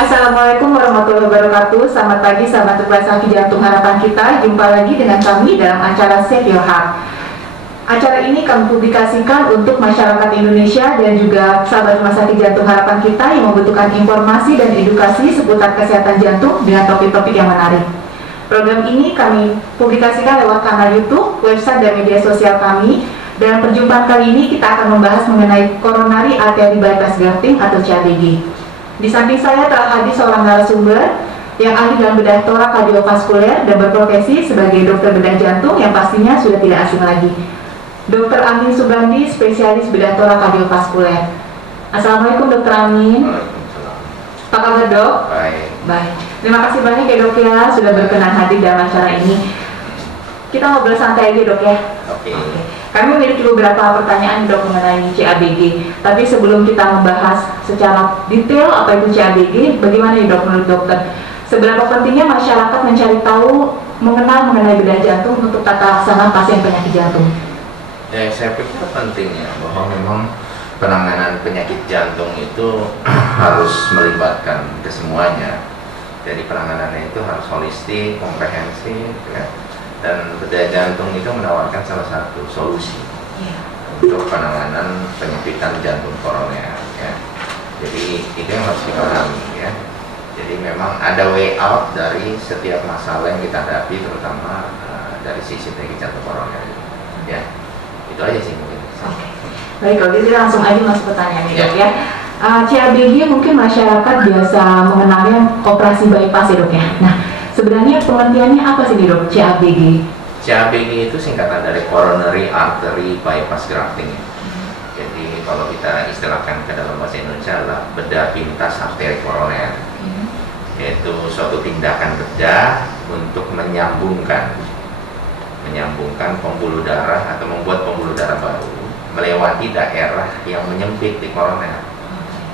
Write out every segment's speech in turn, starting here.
Assalamualaikum warahmatullahi wabarakatuh. Selamat pagi sahabat Rumah Sakit Jantung Harapan Kita. Jumpa lagi dengan kami dalam acara Save Your Heart. Acara ini kami publikasikan untuk masyarakat Indonesia dan juga sahabat Rumah Sakit Jantung Harapan Kita yang membutuhkan informasi dan edukasi seputar kesehatan jantung dengan topik-topik yang menarik. Program ini kami publikasikan lewat kanal YouTube, website, dan media sosial kami. Dalam perjumpaan kali ini kita akan membahas mengenai coronary artery bypass grafting atau CABG. Di samping saya telah hadir seorang narasumber yang ahli dalam bedah torak kardiovaskuler dan berprofesi sebagai dokter bedah jantung yang pastinya sudah tidak asing lagi. Dr. Amin Subandi, spesialis bedah torak kardiovaskuler. Assalamualaikum Dr. Amin. Apa kabar dok? Baik. Terima kasih banyak ya dok ya sudah berkenan hadir dalam acara ini. Kita ngobrol santai aja dok ya. Oke. Kami memiliki beberapa pertanyaan dok mengenai CABG. Tapi sebelum kita membahas secara detail apa itu CABG, bagaimana nih dok menurut dokter? Seberapa pentingnya masyarakat mencari tahu mengenai bedah jantung untuk tata laksana pasien penyakit jantung? Ya, saya pikir pentingnya bahwa memang penanganan penyakit jantung itu harus melibatkan kesemuanya. Jadi penanganannya itu harus holistik, komprehensif, ya. Dan bedah jantung itu menawarkan salah satu solusi untuk penanganan penyempitan jantung koroner, ya. Jadi itu yang harus dipahami, ya. Jadi memang ada way out dari setiap masalah yang kita hadapi, terutama dari sisi penyakit jantung koroner, ya. Itu aja sih mungkin. Oke. Baik, kalau gitu langsung aja masuk pertanyaannya dok ya. CABG mungkin masyarakat biasa mengenalnya operasi bypass ya dok ya. Nah, sebenarnya pengertiannya apa sih nih dok, CABG? CABG itu singkatan dari coronary artery bypass grafting. Jadi kalau kita istilahkan ke dalam bahasa Indonesia adalah bedah pintas arteri koroner. Yaitu suatu tindakan bedah untuk menyambungkan pembuluh darah atau membuat pembuluh darah baru melewati daerah yang menyempit di koroner.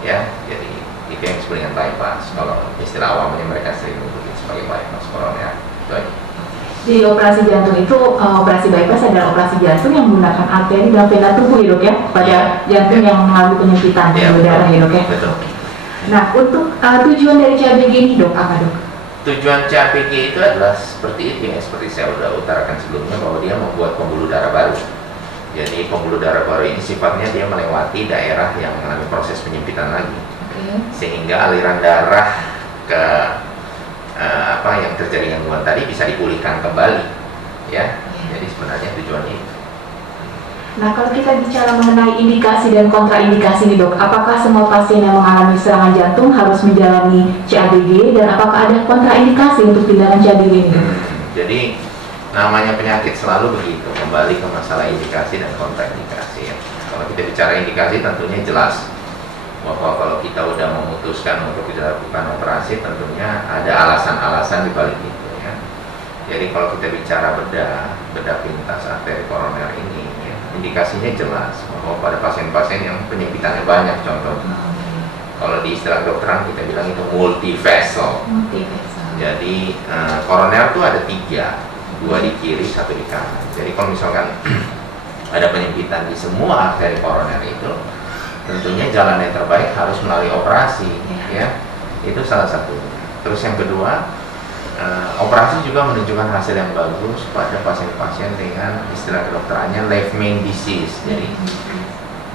Ya, jadi itu yang disebut dengan bypass. Kalau istilah awamnya mereka sering menyebut sebagai bypass koroner. Jadi operasi jantung itu, operasi bypass adalah operasi jantung yang menggunakan arteri dan vena tubuh ya dok ya, pada jantung yang mengalami penyempitan pembuluh darah ya dok ya. Betul. Nah, untuk tujuan dari CABG ini dok, apa dok? Tujuan CABG itu adalah seperti itu ya, seperti saya sudah utarakan sebelumnya bahwa dia membuat pembuluh darah baru. Jadi pembuluh darah baru ini sifatnya dia melewati daerah yang mengalami proses penyempitan lagi, sehingga aliran darah ke yang terjadi gangguan tadi bisa dipulihkan kembali, ya. Jadi sebenarnya tujuannya itu. Nah, kalau kita bicara mengenai indikasi dan kontraindikasi nih dok, apakah semua pasien yang mengalami serangan jantung harus menjalani CABG dan apakah ada kontraindikasi untuk tindakan CABG ini? Jadi namanya penyakit selalu begitu, kembali ke masalah indikasi dan kontraindikasi, ya. Kalau kita bicara indikasi tentunya jelas bahwa kalau kita udah memutuskan untuk dilakukan operasi tentunya ada alasan-alasan di balik itu, ya. Jadi kalau kita bicara bedah pintas arteri koroner ini, ya, indikasinya jelas bahwa pada pasien-pasien yang penyempitannya banyak, contohnya kalau di istilah kedokteran kita bilang itu multivessel. Jadi koroner itu ada 3, 2 di kiri, 1 di kanan. Jadi kalau misalkan ada penyempitan di semua arteri koroner itu, tentunya jalan yang terbaik harus melalui operasi, ya. Itu salah satu. Terus yang kedua, operasi juga menunjukkan hasil yang bagus pada pasien-pasien dengan istilah kedokterannya left main disease.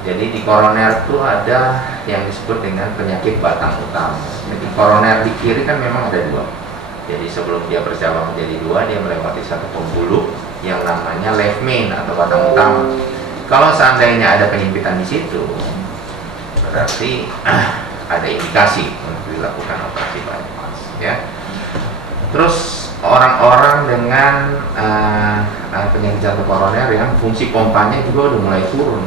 Jadi di koroner itu ada yang disebut dengan penyakit batang utama. Jadi koroner di kiri kan memang ada 2. Jadi sebelum dia bercabang menjadi 2, dia melewati satu pembuluh yang namanya left main atau batang utama. Kalau seandainya ada penyempitan di situ, berarti ada indikasi untuk dilakukan operasi bypass, ya. Terus orang-orang dengan penyakit jantung koroner yang fungsi pompanya juga udah mulai turun,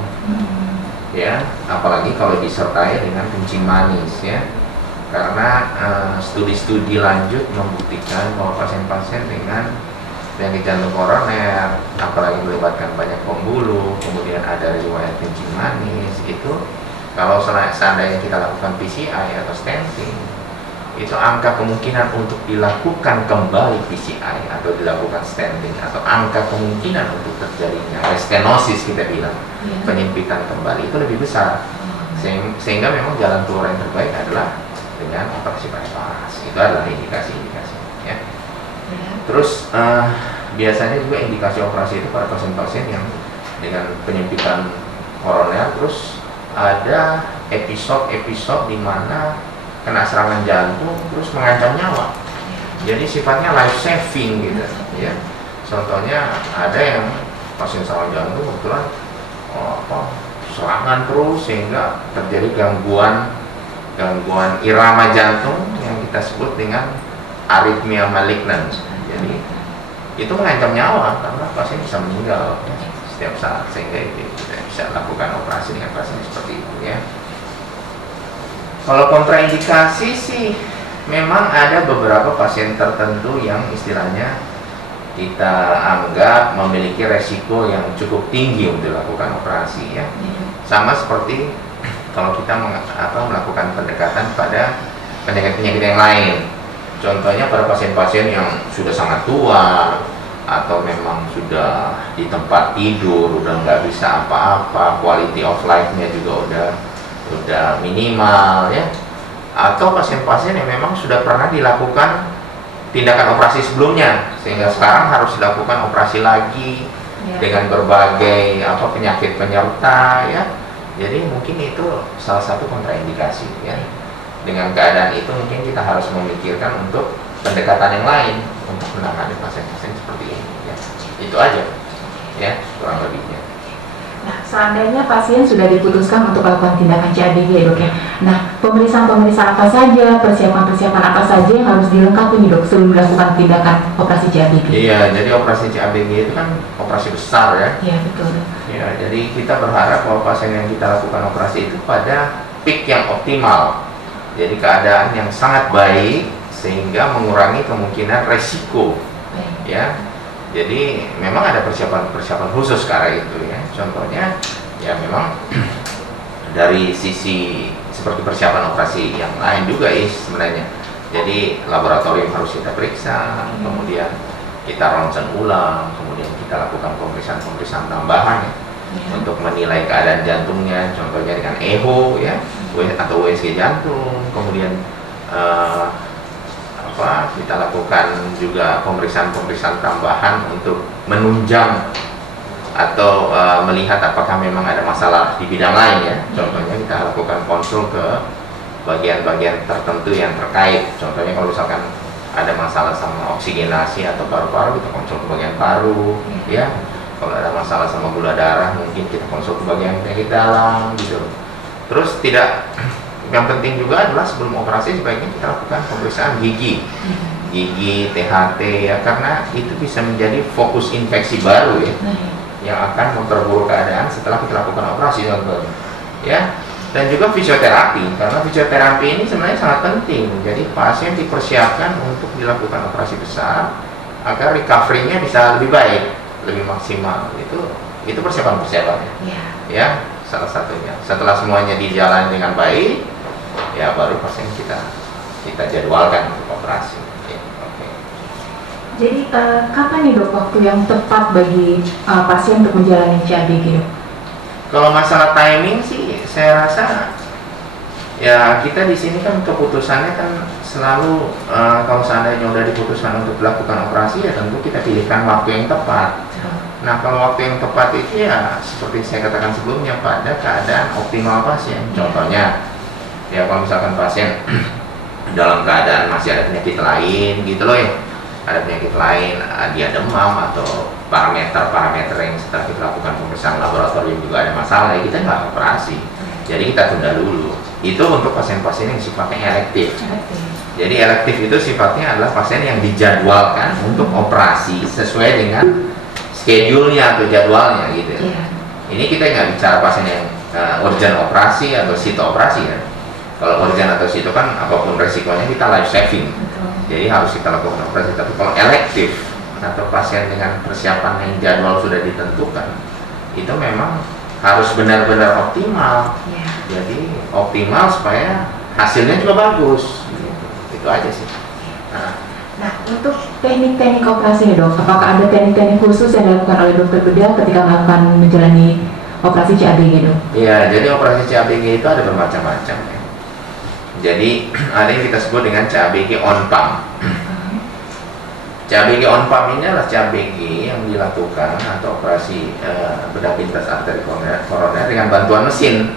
ya. Apalagi kalau disertai dengan kencing manis, ya. Karena studi-studi lanjut membuktikan bahwa pasien-pasien dengan penyakit jantung koroner, apalagi melibatkan banyak pembuluh, kemudian ada riwayat kencing manis, itu kalau seandainya kita lakukan PCI atau stenting, itu angka kemungkinan untuk dilakukan kembali PCI atau dilakukan stenting, atau angka kemungkinan untuk terjadinya restenosis kita bilang, penyempitan kembali, itu lebih besar. Sehingga memang jalan keluar yang terbaik adalah dengan dengan operasi bypass. Itu adalah indikasi-indikasi ya. Terus biasanya juga indikasi operasi itu pada pasien-pasien yang dengan penyempitan koroner, terus ada episode di mana kena serangan jantung terus mengancam nyawa. Jadi sifatnya life saving gitu ya. Contohnya ada yang pasien serangan jantung kebetulan serangan terus sehingga terjadi gangguan irama jantung yang kita sebut dengan aritmia malignan. Jadi itu mengancam nyawa karena pasien bisa meninggal setiap saat, sehingga itu kita bisa lakukan operasi dengan pasien seperti itu ya. Kalau kontraindikasi sih memang ada beberapa pasien tertentu yang istilahnya kita anggap memiliki resiko yang cukup tinggi untuk dilakukan operasi ya. Sama seperti kalau kita melakukan pendekatan pada penyakit-penyakit yang lain. Contohnya pada pasien-pasien yang sudah sangat tua atau memang sudah di tempat tidur, udah nggak bisa apa-apa, quality of life-nya juga udah minimal ya. Atau pasien-pasien yang memang sudah pernah dilakukan tindakan operasi sebelumnya sehingga sekarang harus dilakukan operasi lagi dengan berbagai penyakit penyerta ya. Jadi mungkin itu salah satu kontraindikasi ya. Dengan keadaan itu mungkin kita harus memikirkan untuk pendekatan yang lain untuk menangani pasien-pasien seperti ini ya. Itu aja ya kurang lebihnya. Nah, seandainya pasien sudah diputuskan untuk melakukan tindakan CABG ya dok ya. Nah, pemeriksaan apa saja, persiapan apa saja yang harus dilengkapi nih dok sebelum dilakukan tindakan operasi CABG? Iya, jadi operasi CABG itu kan operasi besar ya. Iya, betul. Ya, jadi kita berharap bahwa pasien yang kita lakukan operasi itu pada peak yang optimal. Jadi keadaan yang sangat baik sehingga mengurangi kemungkinan resiko ya. Jadi memang ada persiapan khusus ke arah itu ya. Contohnya ya memang dari sisi seperti persiapan operasi yang lain juga sebenarnya. Jadi laboratorium harus kita periksa, kemudian kita ronsen ulang, kemudian kita lakukan pemeriksaan tambahan ya, untuk menilai keadaan jantungnya, contohnya dengan echo ya, atau USG jantung, kemudian kita lakukan juga pemeriksaan tambahan untuk menunjang atau melihat apakah memang ada masalah di bidang lain ya. Contohnya kita lakukan konsul ke bagian-bagian tertentu yang terkait. Contohnya kalau misalkan ada masalah sama oksigenasi atau paru-paru, kita konsul ke bagian paru ya. Kalau ada masalah sama gula darah, mungkin kita konsul ke bagian penyakit dalam gitu. Terus yang penting juga adalah sebelum operasi sebaiknya kita lakukan pemeriksaan gigi, THT ya, karena itu bisa menjadi fokus infeksi baru ya, yang akan memperburuk keadaan setelah kita lakukan operasi ya. Dan juga fisioterapi, karena fisioterapi ini sebenarnya sangat penting. Jadi pasien dipersiapkan untuk dilakukan operasi besar agar recovery-nya bisa lebih baik, lebih maksimal. Itu persiapan-persiapannya ya, salah satunya. Setelah semuanya dijalani dengan baik ya, baru pasien kita jadwalkan untuk operasi ya. Jadi kapan nih dok waktu yang tepat bagi pasien untuk menjalani CABG dok? Kalau masalah timing sih saya rasa ya kita di sini kan keputusannya kan selalu kalau seandainya sudah diputuskan untuk dilakukan operasi ya tentu kita pilihkan waktu yang tepat. Nah, kalau waktu yang tepat itu ya seperti saya katakan sebelumnya pada keadaan optimal pasien. Contohnya ya kalau misalkan pasien dalam keadaan masih ada penyakit lain gitu loh ya, ada penyakit lain, dia demam atau parameter yang setelah kita lakukan pemeriksaan laboratorium juga ada masalah ya, kita nggak operasi, jadi kita tunda dulu. Itu untuk pasien-pasien yang sifatnya elektif. Jadi elektif itu sifatnya adalah pasien yang dijadwalkan untuk operasi sesuai dengan schedule-nya atau jadwalnya gitu. Ini kita nggak bicara pasien yang urgent operasi atau sito operasi ya. Kalau urgent atau sito kan apapun resikonya kita life saving, jadi harus kita lakukan operasi. Tapi kalau elektif atau pasien dengan persiapan yang jadwal sudah ditentukan, itu memang harus benar-benar optimal. Jadi optimal supaya hasilnya juga bagus. Itu aja sih. Nah, untuk teknik-teknik operasi dok, apakah ada teknik-teknik khusus yang dilakukan oleh dokter bedah ketika melakukan menjalani operasi CABG dok? Iya, jadi operasi CABG itu ada bermacam-macam ya. Jadi ada yang kita sebut dengan CABG on pump. CABG on pump ini adalah CABG yang dilakukan atau operasi bedah pintas arteri koroner dengan bantuan mesin.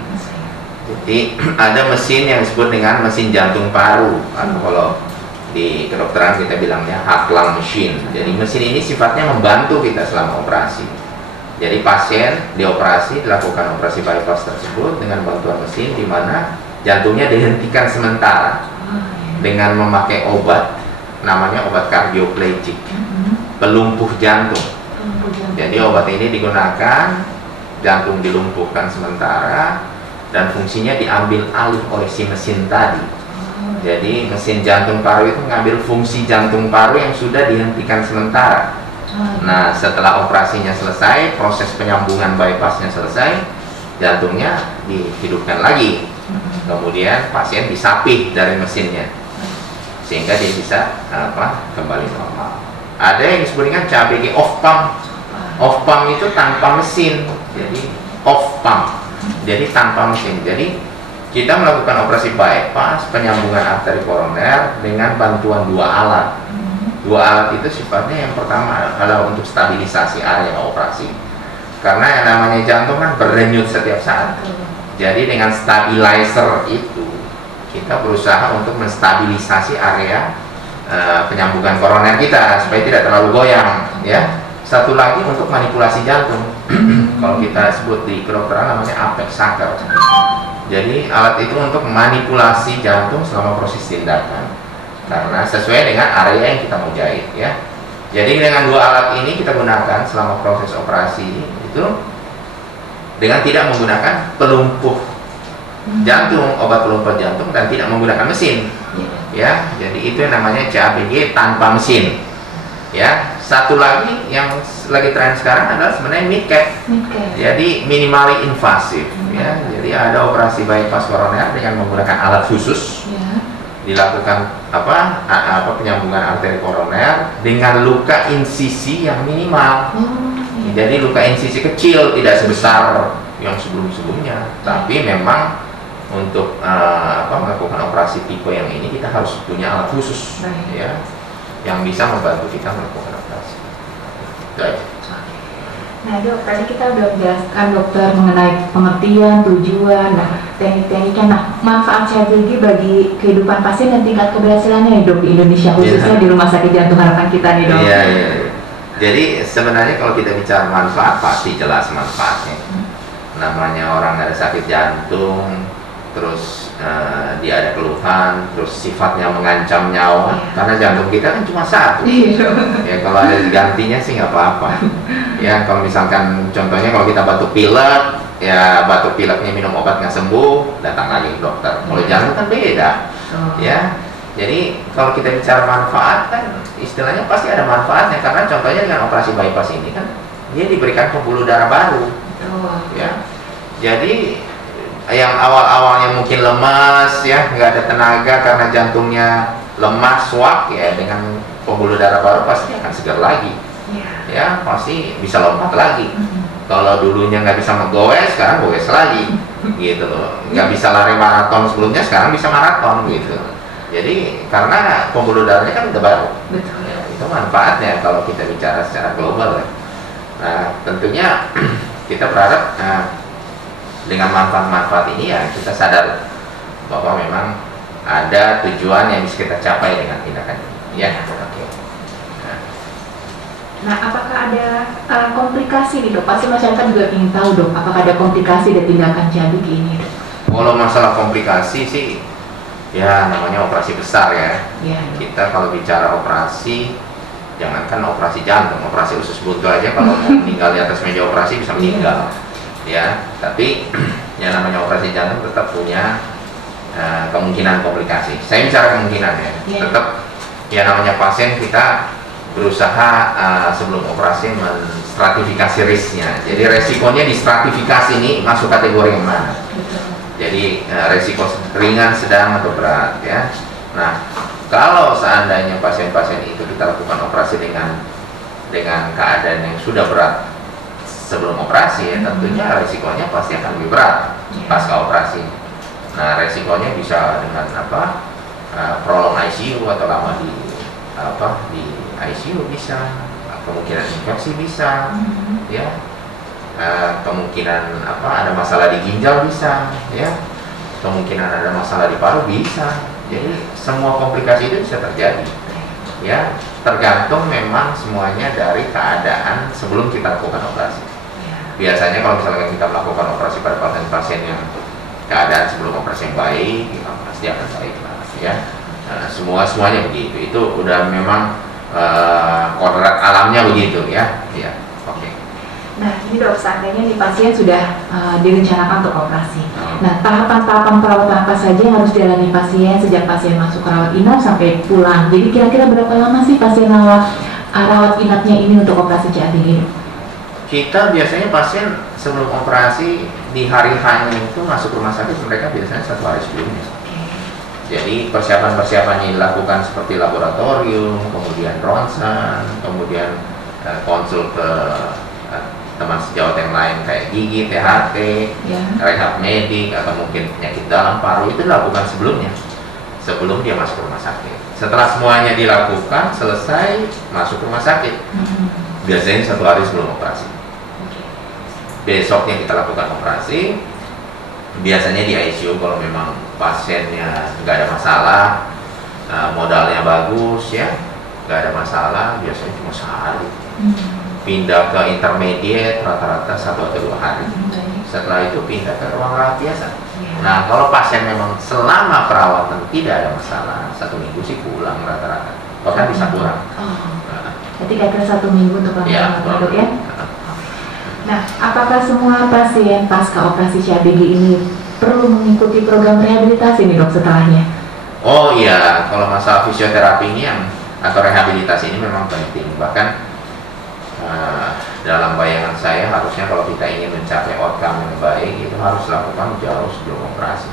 Jadi ada mesin yang disebut dengan mesin jantung paru, atau kalau di kedokteran kita bilangnya heart lung machine. Jadi mesin ini sifatnya membantu kita selama operasi. Jadi pasien dioperasi, dilakukan operasi bypass tersebut dengan bantuan mesin, di mana jantungnya dihentikan sementara dengan memakai obat, namanya obat kardioplegik, pelumpuh jantung. Jadi obat ini digunakan, jantung dilumpuhkan sementara, dan fungsinya diambil alih oleh si mesin tadi. Jadi mesin jantung paru itu mengambil fungsi jantung paru yang sudah dihentikan sementara. Nah, setelah operasinya selesai, proses penyambungan bypassnya selesai, jantungnya dihidupkan lagi. Kemudian pasien disapih dari mesinnya sehingga dia bisa kembali normal. Ada yang disebut dengan CABG off pump. Off pump itu tanpa mesin, jadi off pump. Jadi tanpa mesin. Jadi kita melakukan operasi bypass penyambungan arteri koroner dengan bantuan dua alat. Dua alat itu sifatnya yang pertama adalah untuk stabilisasi area operasi. Karena yang namanya jantung kan berdenyut setiap saat. Jadi dengan stabilizer itu kita berusaha untuk menstabilisasi area penyambungan koroner kita supaya tidak terlalu goyang, ya. Satu lagi untuk manipulasi jantung. Kalau kita sebut di kedokteran namanya apex sucker. Jadi alat itu untuk manipulasi jantung selama proses tindakan, karena sesuai dengan area yang kita mau jahit, ya. Jadi dengan dua alat ini kita gunakan selama proses operasi itu dengan tidak menggunakan pelumpuh jantung, obat pelumpuh jantung, dan tidak menggunakan mesin, ya. Jadi itu yang namanya CABG tanpa mesin, ya. Satu lagi yang lagi tren sekarang adalah sebenarnya mid cap. Jadi minimally invasif, ya. Jadi ada operasi bypass koroner dengan menggunakan alat khusus, dilakukan penyambungan arteri koroner dengan luka insisi yang minimal. Jadi luka insisi kecil, tidak sebesar yang sebelum-sebelumnya, tapi memang untuk melakukan operasi tipe yang ini kita harus punya alat khusus, ya, yang bisa membantu kita melakukan operasi. Baik. Nah, Dok, tadi kita udah menjelaskan dokter mengenai pengertian, tujuan, teknik-tekniknya. Nah, manfaat CABG bagi kehidupan pasien dan tingkat keberhasilannya ya, Dok, di Indonesia, khususnya di Rumah Sakit Jantung Harapan kita nih, Dok. Iya. Jadi sebenarnya kalau kita bicara manfaat, pasti jelas manfaatnya. Namanya orang ada sakit jantung, terus dia ada keluhan, terus sifatnya mengancam nyawa, karena jantung kita kan cuma satu. Ya, kalau ada gantinya sih nggak apa-apa. Ya, kalau misalkan contohnya kalau kita batuk pilek, ya batuk pileknya minum obat nggak sembuh, datang lagi ke dokter. Kalau jantung kan beda, ya. Jadi kalau kita bicara manfaat kan istilahnya pasti ada manfaatnya, karena contohnya dengan operasi bypass ini kan dia diberikan pembuluh darah baru, ya. Jadi yang awal-awalnya mungkin lemas, ya, nggak ada tenaga karena jantungnya lemas, swak, ya, dengan pembuluh darah baru pasti akan segar lagi, ya, pasti bisa lompat lagi. Kalau dulunya nggak bisa ngegoes, sekarang goes lagi, gitu loh. Nggak bisa lari maraton sebelumnya, sekarang bisa maraton, gitu. Jadi karena pembuluh darahnya kan udah baru. Ya, itu manfaatnya kalau kita bicara secara global, ya. Nah, tentunya kita berharap dengan manfaat-manfaat ini ya kita sadar bahwa memang ada tujuan yang bisa kita capai dengan tindakan ini, ya. Nah, apakah ada komplikasi nih, Dok? Pasti masyarakat juga ingin tahu, Dok, apakah ada komplikasi dari tindakan CABG ini, Dok? Kalau masalah komplikasi sih, ya namanya operasi besar, ya. Kita kalau bicara operasi, jangankan operasi jantung, operasi usus buntu aja kalau mau meninggal di atas meja operasi bisa meninggal, ya. Tapi yang namanya operasi jantung tetap punya kemungkinan komplikasi. Saya bicara kemungkinan, ya. Tetap ya namanya pasien kita berusaha sebelum operasi menstratifikasi risknya. Jadi resikonya di stratifikasi ini masuk kategori yang mana. Jadi resiko ringan, sedang, atau berat, ya. Nah, kalau seandainya pasien-pasien itu kita lakukan operasi dengan keadaan yang sudah berat sebelum operasi, ya, tentunya resikonya pasti akan lebih berat pasca operasi. Nah, resikonya bisa dengan prolong ICU atau lama di ICU bisa, kemungkinan infeksi bisa, ya, kemungkinan ada masalah di ginjal bisa, ya, kemungkinan ada masalah di paru bisa. Jadi semua komplikasi itu bisa terjadi, ya, tergantung memang semuanya dari keadaan sebelum kita lakukan operasi. Biasanya kalau misalnya kita melakukan operasi pada pasien-pasien yang keadaan sebelum operasi yang baik, ya, pasti akan baik, ya. Semuanya begitu. Itu udah memang kodrat alamnya begitu, ya. Ya, oke. Nah, ini dok, seandainya nih pasien sudah direncanakan untuk operasi. Nah, tahapan-tahapan perawatan apa saja yang harus dialami pasien sejak pasien masuk rawat inap sampai pulang? Jadi kira-kira berapa lama sih pasien rawat inapnya ini untuk operasi CABG? Kita biasanya pasien sebelum operasi di hari hanya itu masuk rumah sakit, mereka biasanya 1 hari sebelumnya. Jadi persiapan-persiapannya dilakukan seperti laboratorium, kemudian ronsen, kemudian konsul ke teman sejawat yang lain kayak gigi, THT, rehab medik, atau mungkin penyakit dalam paru, itu dilakukan sebelumnya, sebelum dia masuk rumah sakit. Setelah semuanya dilakukan, selesai, masuk rumah sakit. Biasanya 1 hari sebelum operasi. Besoknya kita lakukan operasi, biasanya di ICU kalau memang pasiennya nggak ada masalah, modalnya bagus, ya, nggak ada masalah, biasanya cuma sehari. Pindah ke intermediate rata-rata 1 atau 2 hari. Setelah itu pindah ke ruang rawat biasa. Nah, kalau pasien memang selama perawatan tidak ada masalah, 1 minggu sih pulang rata-rata, bahkan bisa kurang. Jadi kira-kira 1 minggu untuk perawatan, dok, ya? Nah, apakah semua pasien pasca operasi CABG ini perlu mengikuti program rehabilitasi nih dok setelahnya? Oh iya, kalau masalah fisioterapi ini atau rehabilitasi ini memang penting. Bahkan dalam bayangan saya harusnya kalau kita ingin mencapai outcome yang baik itu harus dilakukan jauh sebelum operasi.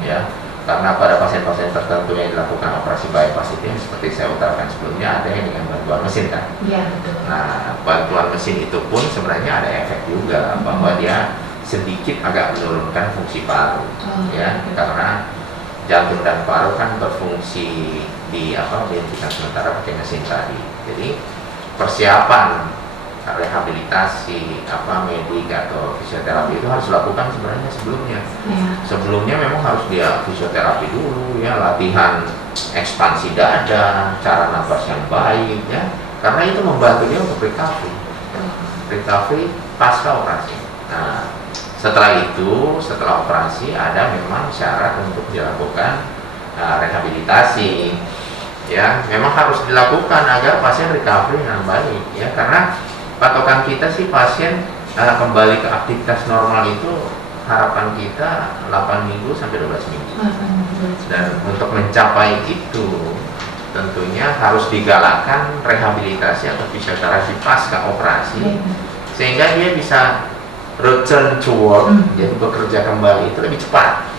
Ya, karena pada pasien-pasien tertentu yang dilakukan operasi bypass itu yang seperti saya utarakan sebelumnya ada yang dengan bantuan mesin kan. Iya, betul. Nah, bantuan mesin itu pun sebenarnya ada efek juga bahwa dia sedikit agak menurunkan fungsi paru, ya, karena jantung dan paru kan berfungsi dihentikan sementara pakai mesin tadi. Jadi persiapan rehabilitasi medik atau fisioterapi itu harus dilakukan sebenarnya sebelumnya. Sebelumnya memang harus dia fisioterapi dulu, ya, latihan ekspansi dada, cara nafas yang baik, ya, karena itu membantu dia untuk recovery pasca operasi. Nah, setelah operasi ada memang syarat untuk dilakukan rehabilitasi, ya, memang harus dilakukan agar pasien recovery dengan baik, ya, karena patokan kita sih pasien kembali ke aktivitas normal itu harapan kita 8 minggu sampai 12 minggu. Dan untuk mencapai itu tentunya harus digalakkan rehabilitasi atau fisioterapi pasca operasi sehingga dia bisa return to work, jadi bekerja kembali itu lebih cepat.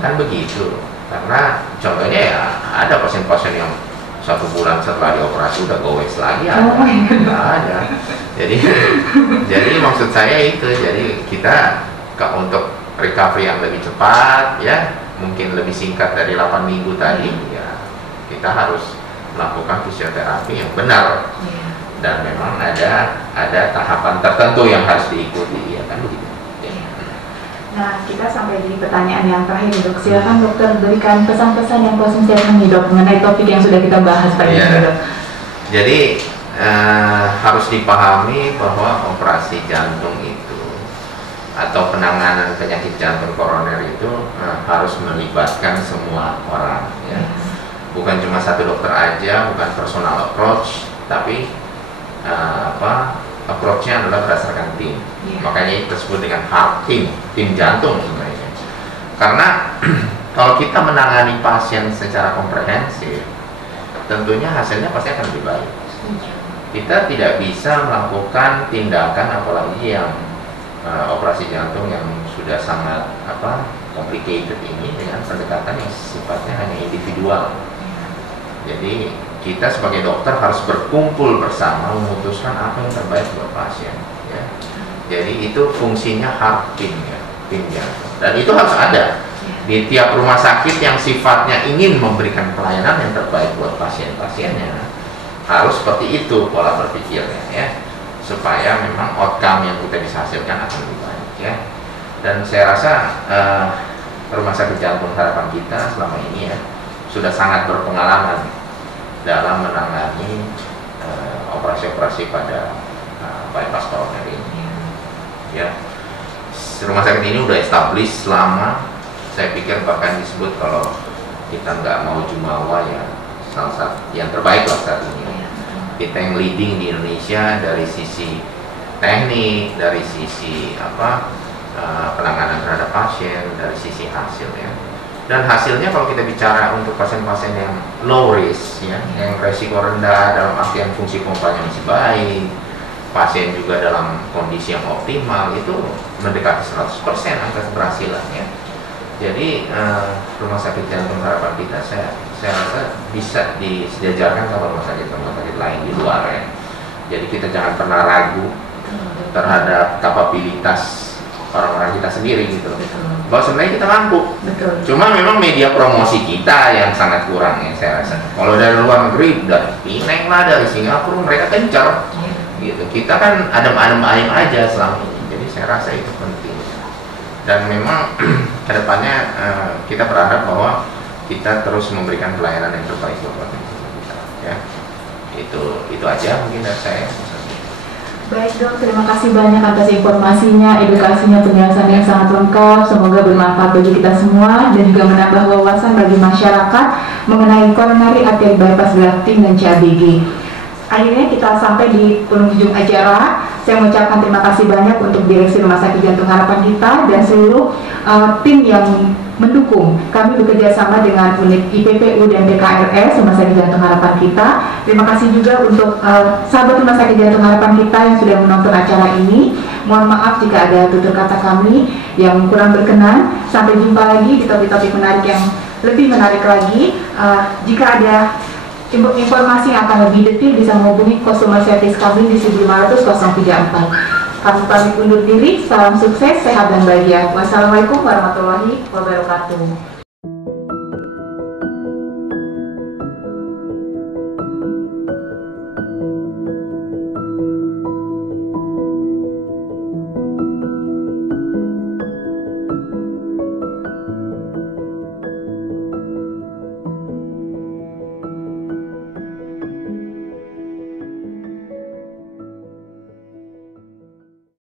Kan begitu. Karena contohnya ya ada pasien-pasien yang 1 bulan setelah dioperasi udah gowes lagi, ada. Jadi maksud saya itu, jadi kita untuk recovery yang lebih cepat, ya, mungkin lebih singkat dari 8 minggu tadi, ya, kita harus melakukan fisioterapi yang benar. Dan memang ada tahapan tertentu yang harus diikuti, ya kan begitu. Nah, kita sampai di pertanyaan yang terakhir, dok. Silakan dokter berikan pesan-pesan yang closing statement nih, dok, mengenai topik yang sudah kita bahas pagi ini, dok. Jadi harus dipahami bahwa operasi jantung itu atau penanganan penyakit jantung koroner itu harus melibatkan semua orang, ya. Bukan cuma 1 dokter aja, bukan personal approach, tapi approach-nya adalah berdasarkan tim. Makanya itu disebut dengan heart team, tim jantung sebenarnya. Karena kalau kita menangani pasien secara komprehensif, tentunya hasilnya pasti akan lebih baik. Kita tidak bisa melakukan tindakan apalagi yang operasi jantung yang sudah sangat complicated ini dengan pendekatan yang sifatnya hanya individual. Jadi kita sebagai dokter harus berkumpul bersama memutuskan apa yang terbaik buat pasien, ya. Jadi itu fungsinya heart team, ya, tim jantung. Dan itu harus ada. di tiap rumah sakit yang sifatnya ingin memberikan pelayanan yang terbaik buat pasien-pasiennya, harus seperti itu pola berpikirnya ya, supaya memang outcome yang kita bisa hasilkan akan lebih baik ya. Dan saya rasa Rumah Sakit Jantung Harapan kita selama ini ya sudah sangat berpengalaman dalam menangani operasi-operasi pada bypass koroner ini ya. Rumah sakit ini udah established lama. Saya pikir bahkan disebut kalau kita nggak mau jumawa ya salah satu yang terbaik lah saat ini. Kita yang leading di Indonesia dari sisi teknik, dari sisi penanganan terhadap pasien, dari sisi hasil ya. Dan hasilnya kalau kita bicara untuk pasien-pasien yang low risk ya, yang resiko rendah dalam artian fungsi pompanya masih baik, pasien juga dalam kondisi yang optimal, itu mendekati 100% angka keberhasilan ya. Jadi Rumah Sakit Jantung Harapan kita saya rasa bisa disejajarkan sama rumah sakit lain di luar ya. Jadi kita jangan pernah ragu terhadap kapabilitas orang-orang kita sendiri gitu. Bahwa sebenarnya kita mampu. Betul. Cuma memang media promosi kita yang sangat kurang ya saya rasa. Kalau dari luar negeri, dari Penang lah, dari Singapura, mereka kencar. Gitu. Kita kan adem-adem ayem aja selama ini. Jadi saya rasa itu penting. Dan memang kedepannya kita berharap bahwa kita terus memberikan pelayanan yang terbaik buat pasien kita ya. Itu aja mungkin dari saya. Baik Dok, terima kasih banyak atas informasinya, edukasinya, penjelasan yang sangat lengkap. Semoga bermanfaat bagi kita semua dan juga menambah wawasan bagi masyarakat mengenai coronary artery bypass grafting dan CABG. Akhirnya kita sampai di penghujung acara. Saya mengucapkan terima kasih banyak untuk Direksi Rumah Sakit Jantung Harapan kita dan seluruh tim yang mendukung. Kami bekerja sama dengan unit IPPU dan DKRS Rumah Sakit Jantung Harapan kita. Terima kasih juga untuk sahabat Rumah Sakit Jantung Harapan kita yang sudah menonton acara ini. Mohon maaf jika ada tutur kata kami yang kurang berkenan. Sampai jumpa lagi di topik-topik menarik yang lebih menarik lagi. Jika ada informasi yang akan lebih detail bisa menghubungi customer service kami di 1500 034. Kami pamit undur diri, salam sukses, sehat dan bahagia. Wassalamualaikum warahmatullahi wabarakatuh.